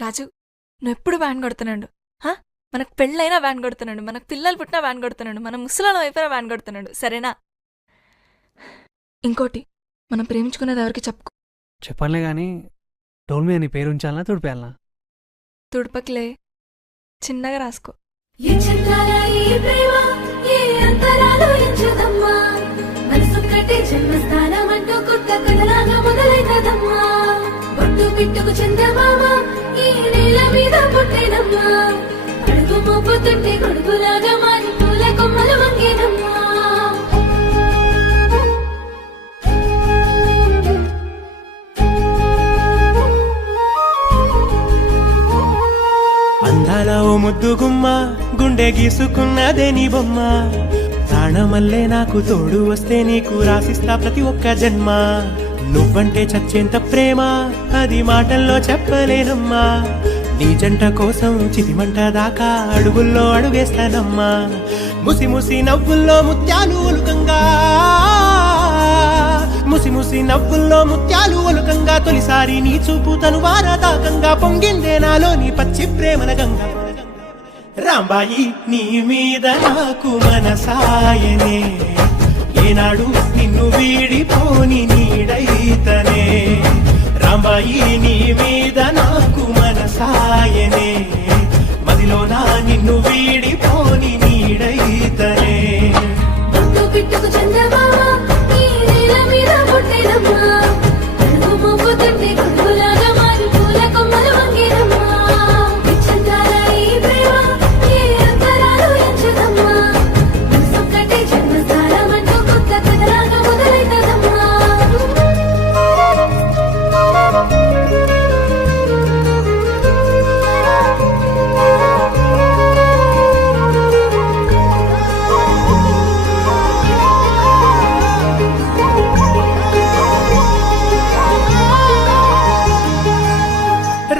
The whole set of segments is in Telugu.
రాజు, నువ్వెప్పుడు వ్యాన్ కొడుతున్నాడు. మనకు పెళ్ళైనా వ్యాన్ కొడుతున్నాడు, మనకు పిల్లలు పుట్టినా వ్యాన్ కొడుతున్నాడు, మన ముసలాలం అయిపోయినా వ్యాన్ కొడుతున్నాడు. సరేనా? ఇంకోటి, మనం ప్రేమించుకున్నది ఎవరికి చెప్పుకో. చెప్పనులే కానీ డోల్మీ అని పేరు ఉంచాలనా తుడిపేయాలనా? తుడుపకిలే, చిన్నగా రాసుకో. పిట్టుకు చందమామ ఈ నేల మీద పుట్టేనమ్మా, అడుగు మోపుతుంటే కొడుకులాగా మారి పూల కొమ్మలు వంగేనమ్మా. అందాల ఓ ముద్దు గుమ్మ, గుండె గీసుకున్నదే నీ బొమ్మ. ప్రాణమల్లే నాకు తోడు వస్తే నీకు రాసిస్తా ప్రతి ఒక్క జన్మ. నువ్వంటే చచ్చేంత ప్రేమ అది మాటల్లో చెప్పలేనమ్మా. నీ జంట కోసం చితిమంట దాకా అడుగుల్లో అడుగేస్తానమ్మా. ముసి ముసి నవ్వుల్లో ముత్యాలు ఒలుకంగా, ముసి ముసి నవ్వుల్లో ముత్యాలు ఒలుకంగా, తొలిసారి నీ చూపు తను వారదాకంగా పొంగిందే నాలో నీ పచ్చి ప్రేమల గంగా. రాంబాయి నీ మీద నాకు మనసాయనే, ఏనాడు నిన్ను వీడిపోని నీడైతనే. రాంబాయి నీ మీద నాకు మనసాయనే, మదిలోన నిన్ను వీడిపోని నీడైతనే. పిట్టుకు చందమామ ఈ నేల మీద పుట్టేనమ్మా, అడుగు మోపుతుంటే కొడుకులాగా మారి పూల కొమ్మలు వంగేనమ్మా. విచ్ఛిన్నాల ఈ ప్రేమ ఏ అంతరాలు ఎంచదమ్మా, మనసొక్కటే జన్మస్థానం అంటూ కొత్త కథలాగా మొదలైతదమ్మా.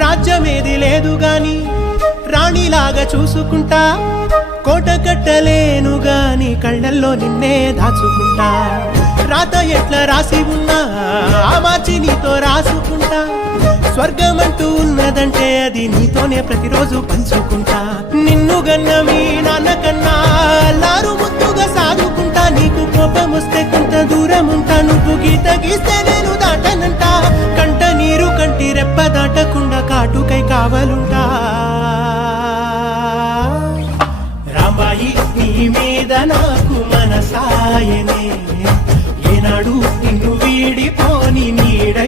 రాజ్యమేది లేదు గాని రాణిలాగా చూసుకుంటా, కోట కట్టలేను గాని కళ్ళల్లో నిన్నే దాచుకుంటా. రాత ఎట్లా రాసి ఉన్నా ఆ మార్చి నీతో రాసుకుంటా. స్వర్గమంటూ ఉన్నదంటే అది నీతోనే ప్రతిరోజు పంచుకుంటా. నిన్ను గన్న మీ నాన్న కన్నా లారు ముద్దుగా సాదుకుంటా. నీకు కోపం వస్తే కొంత దూరం ఉంటా, నువ్వు గీత గీస్తే నేను